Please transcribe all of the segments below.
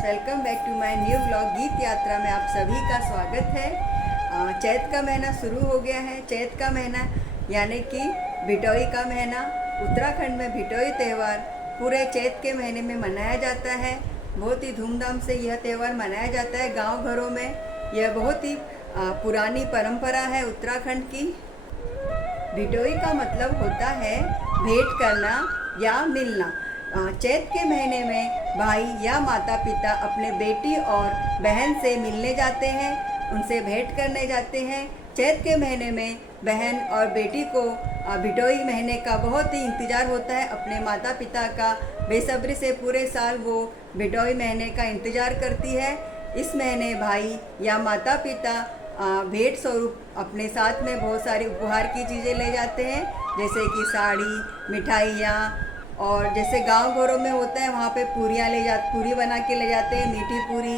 Welcome back to my new vlog गीत यात्रा में आप सभी का स्वागत है। चैत का महीना शुरू हो गया है। चैत का महीना यानी कि भिटोई का महीना। उत्तराखंड में भिटोई त्यौहार पूरे चैत के महीने में मनाया जाता है। बहुत ही धूमधाम से यह त्यौहार मनाया जाता है गांव घरों में। यह बहुत ही पुरानी परंपरा है उत्तराखंड की। भिटोई का मतलब होता है भेंट करना या मिलना। चैत के महीने में भाई या माता पिता अपने बेटी और बहन से मिलने जाते हैं, उनसे भेंट करने जाते हैं। चैत के महीने में बहन और बेटी को भिटोई महीने का बहुत ही इंतज़ार होता है अपने माता पिता का। बेसब्री से पूरे साल वो भिटोई महीने का इंतज़ार करती है। इस महीने भाई या माता पिता भेंट स्वरूप अपने साथ में बहुत सारी उपहार की चीज़ें ले जाते हैं, जैसे कि साड़ी, मिठाइयाँ, और जैसे गांव घरों में होता है वहाँ पे पूरी बना के ले जाते हैं, मीठी पूरी,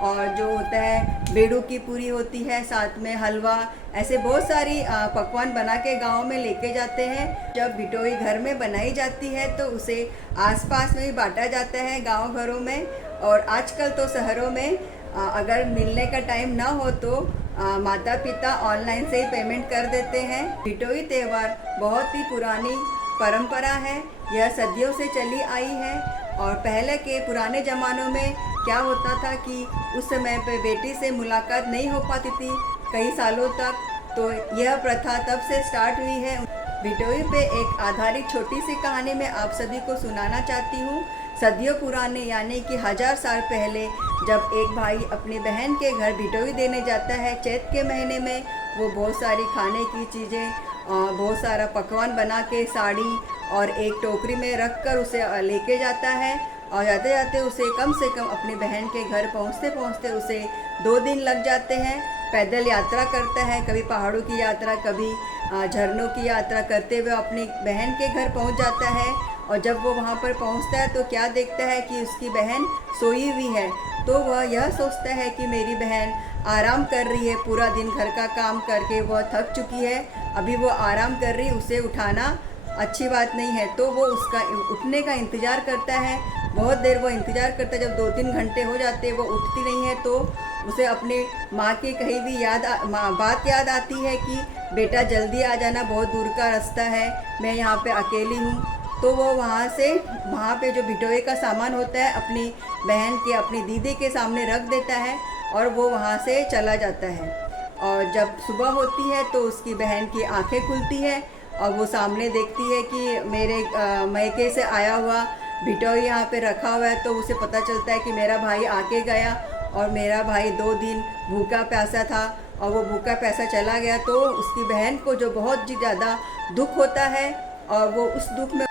और जो होता है बेड़ू की पूरी होती है, साथ में हलवा। ऐसे बहुत सारी पकवान बना के गाँव में लेके जाते हैं। जब भिटोई घर में बनाई जाती है तो उसे आसपास में भी बांटा जाता है गांव घरों में। और आजकल तो शहरों में अगर मिलने का टाइम ना हो तो माता पिता ऑनलाइन से ही पेमेंट कर देते हैं। भिटोई त्यौहार बहुत ही पुरानी परंपरा है। यह सदियों से चली आई है। और पहले के पुराने ज़मानों में क्या होता था कि उस समय पे बेटी से मुलाकात नहीं हो पाती थी कई सालों तक, तो यह प्रथा तब से स्टार्ट हुई है। भिटोई पे एक आधारित छोटी सी कहानी मैं आप सभी को सुनाना चाहती हूँ। सदियों पुराने यानी कि 1000 साल पहले जब एक भाई अपनी बहन के घर भिटोई देने जाता है चैत के महीने में, वो बहुत सारी खाने की चीज़ें, बहुत सारा पकवान बना के साड़ी और एक टोकरी में रख कर उसे लेके जाता है। और जाते जाते उसे कम से कम अपनी बहन के घर पहुंचते पहुंचते उसे 2 दिन लग जाते हैं। पैदल यात्रा करता है, कभी पहाड़ों की यात्रा, कभी झरनों की यात्रा करते हुए अपनी बहन के घर पहुंच जाता है। और जब वो वहां पर पहुंचता है तो क्या देखता है कि उसकी बहन सोई हुई है। तो वह यह सोचता है कि मेरी बहन आराम कर रही है, पूरा दिन घर का काम करके वह थक चुकी है, अभी वो आराम कर रही, उसे उठाना अच्छी बात नहीं है। तो वो उसका उठने का इंतज़ार करता है। बहुत देर वो इंतज़ार करता है। जब 2-3 घंटे हो जाते हैं वो उठती नहीं है, तो उसे अपने माँ की कही भी बात याद आती है कि बेटा जल्दी आ जाना, बहुत दूर का रास्ता है, मैं यहाँ पे अकेली हूँ। तो वो वहाँ पे जो भिटोई का सामान होता है अपनी बहन के, अपनी दीदी के सामने रख देता है और वो वहाँ से चला जाता है। और जब सुबह होती है तो उसकी बहन की आंखें खुलती है और वो सामने देखती है कि मेरे मैके से आया हुआ भिटोई यहाँ पे रखा हुआ है। तो उसे पता चलता है कि मेरा भाई आके गया और मेरा भाई 2 दिन भूखा प्यासा था और वो भूखा प्यासा चला गया। तो उसकी बहन को जो बहुत ज़्यादा दुख होता है और वो उस दुख में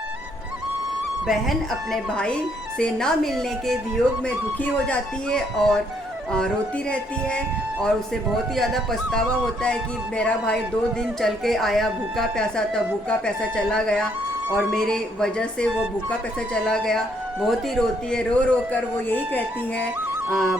बहन अपने भाई से ना मिलने के वियोग में दुखी हो जाती है और रोती रहती है। और उसे बहुत ही ज़्यादा पछतावा होता है कि मेरा भाई 2 दिन चल के आया, भूखा प्यासा था, भूखा प्यासा चला गया और मेरे वजह से वो भूखा प्यासा चला गया। बहुत ही रोती है। रो रो कर वो यही कहती है,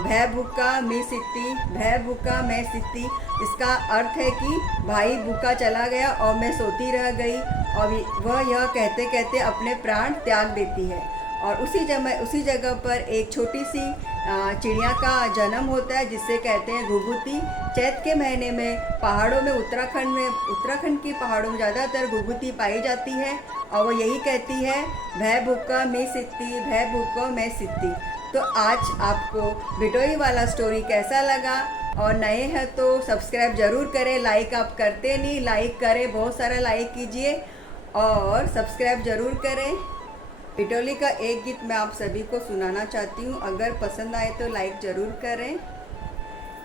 भय भूखा मैं सित्ती, भय भूखा मैं सित्ती। इसका अर्थ है कि भाई भूखा चला गया और मैं सोती रह गई। और वह यह कहते कहते अपने प्राण त्याग देती है। और उसी जगह पर एक छोटी सी चिड़िया का जन्म होता है जिससे कहते हैं घुघुती। चैत के महीने में पहाड़ों में उत्तराखंड की पहाड़ों में ज़्यादातर घुघुती पाई जाती है और वो यही कहती है, भय भूखा मैं सित्ती, भय भूखा मैं सित्ती। तो आज आपको भिटोई वाला स्टोरी कैसा लगा? और नए हैं तो सब्सक्राइब ज़रूर करें। लाइक आप करते नहीं, लाइक करें, बहुत सारा लाइक कीजिए और सब्सक्राइब ज़रूर करें। भिटोली का एक गीत मैं आप सभी को सुनाना चाहती हूँ, अगर पसंद आए तो लाइक ज़रूर करें।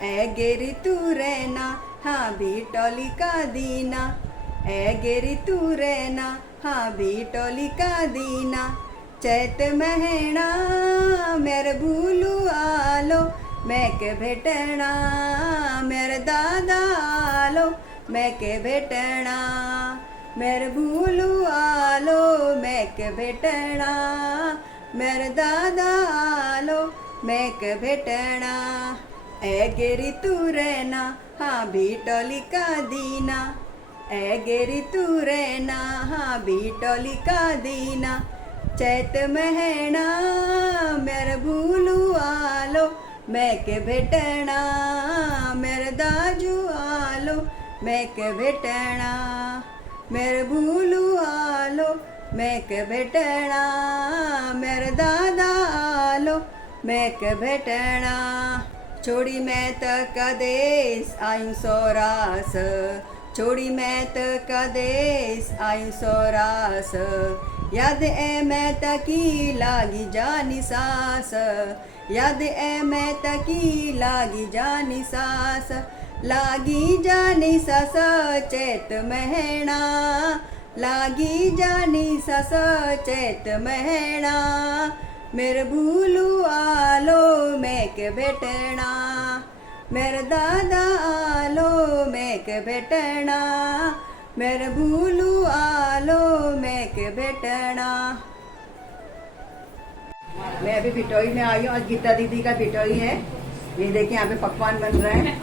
ए गेरी तू रहना हाँ भिटोली का दीना, ए गेरी तू रहना हाँ भिटोली का दीना। चैत महीना मेरे भूलू आलो, मैं के भेटना मेरे दादा आलो, मैं के भेटना मेरे भूलू आलो, मैं के भेटना मेरे दादा आलो, मैं के भेटना। ए गेरी तू रहना हाँ भिटोली का दीना, ए गेरी तू रहना हाँ भिटोली का दीना। चैत महीना मेरे भूलू आलो, मैं के भेटना मेरे दाजू आलो, मैं के भेटना मेरे भूलू आलो, मैं के भेटना मेरे दादा आलो, मैं के भेटना छोड़ी मैं तक देश आयु सोरास, छोड़ी मैं तक देश आयु सोरास, याद ए मैं तकी लागी जानी सास, याद ए मैं तकी लागी जानी सास, लागी जानी सास चैत महीना, लागी जानी सास चैत महीना, मेरे भूलू आलो मैं के भेटना, मेरे दादा आलो मैं के भेटना, मेरे भूलू आलो मैं के भेटना। मैं अभी भिटोई में आई हूँ, आज गीता दीदी का भिटोई है। ये देखिए यहाँ पे पकवान बन रहे हैं।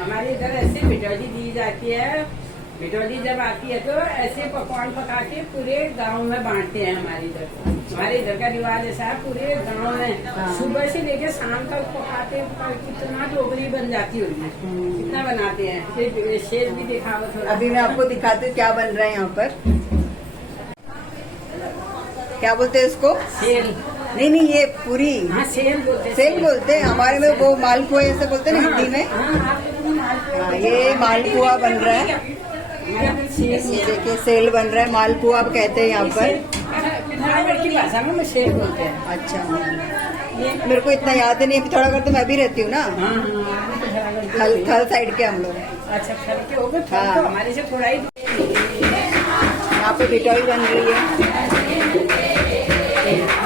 हमारे इधर ऐसे भिटौली दी जाती है। भिटौली जब आती है तो ऐसे पकवान पका के पूरे गांव में बांटते हैं। हमारे इधर का रिवाज ऐसा है, पूरे गांव में सुबह से लेकर शाम तक पकाते, कितना टोकरी बन जाती होगी, कितना बनाते हैं। फिर शेर भी दिखाओ थोड़ा। अभी मैं आपको दिखाती हूँ क्या बन रहा है यहाँ पर। क्या बोलते हैं इसको? शेर नहीं, ये पूरी। हाँ, सेल बोलते, सेल बोलते हैं। हमारे में वो मालपुआ ऐसे बोलते हैं ना हिंदी में। हाँ, ये मालपुआ बन रहा है। ये देखिए सेल बन रहा है, मालपुआ कहते हैं यहाँ पर। की भाषा में सेल बोलते हैं। अच्छा, मेरे को इतना याद नहीं है। थोड़ा कर तो मैं भी रहती हूँ ना, खल साइड के हम लोग। अच्छा, खल के हो गए। हाँ, तो हमारे से थोड़ा ही यहाँ पे भिटोई बन रही है। Yeah.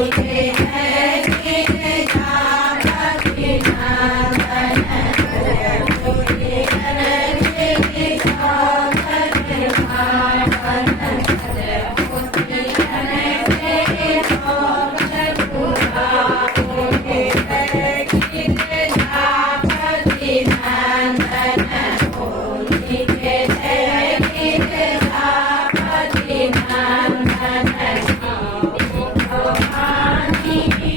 Thank you.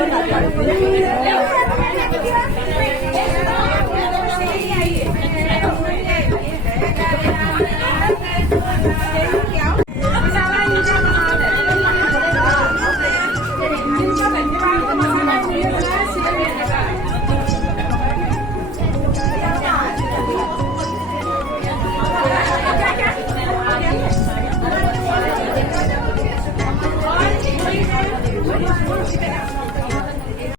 बनाते हैं